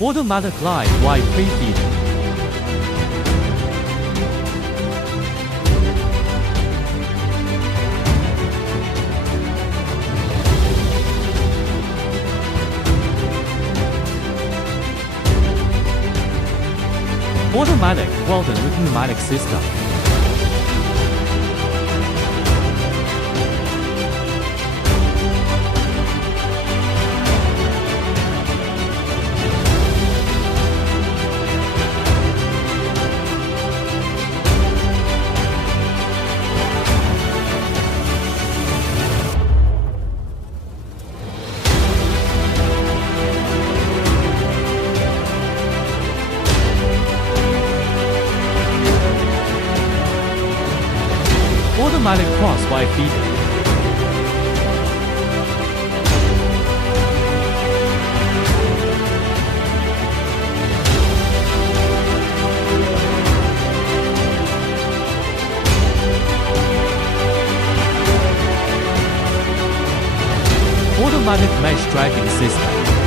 Automatic live while pre-feeding. Automatic Walton with pneumatic system. Automatic cross while feeding. Automatic mesh dragging system.